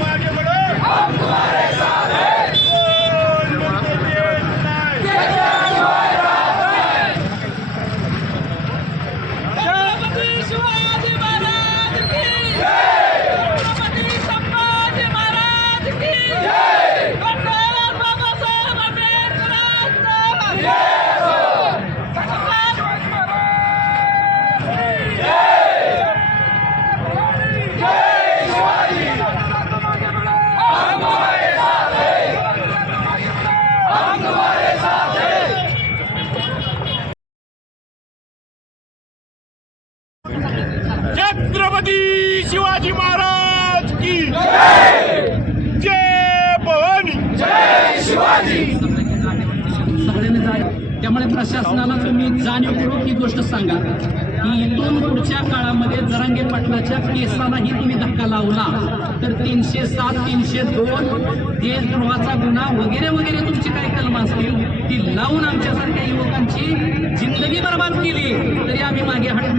हम आगे बढ़ो छत्रपती शिवाजी महाराज की जय! भवानी जय शिवाजी त्यामुळे प्रशासनाला तुम्ही जाणीवपूर्वक ही गोष्ट सांगा की इथून पुढच्या काळामध्ये जरांगे पाटलाच्या केसालाही तुम्ही धक्का लावला तर तीनशे सात तीनशे दोन देशद्रोहाचा गुन्हा वगैरे वगैरे तुमची काय कलम असतील ती लावून आमच्यासारख्या युवकांची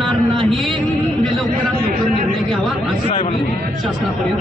होणार नाही हे लवकरात लवकर निर्णय घ्यावा असं शासनापर्यंत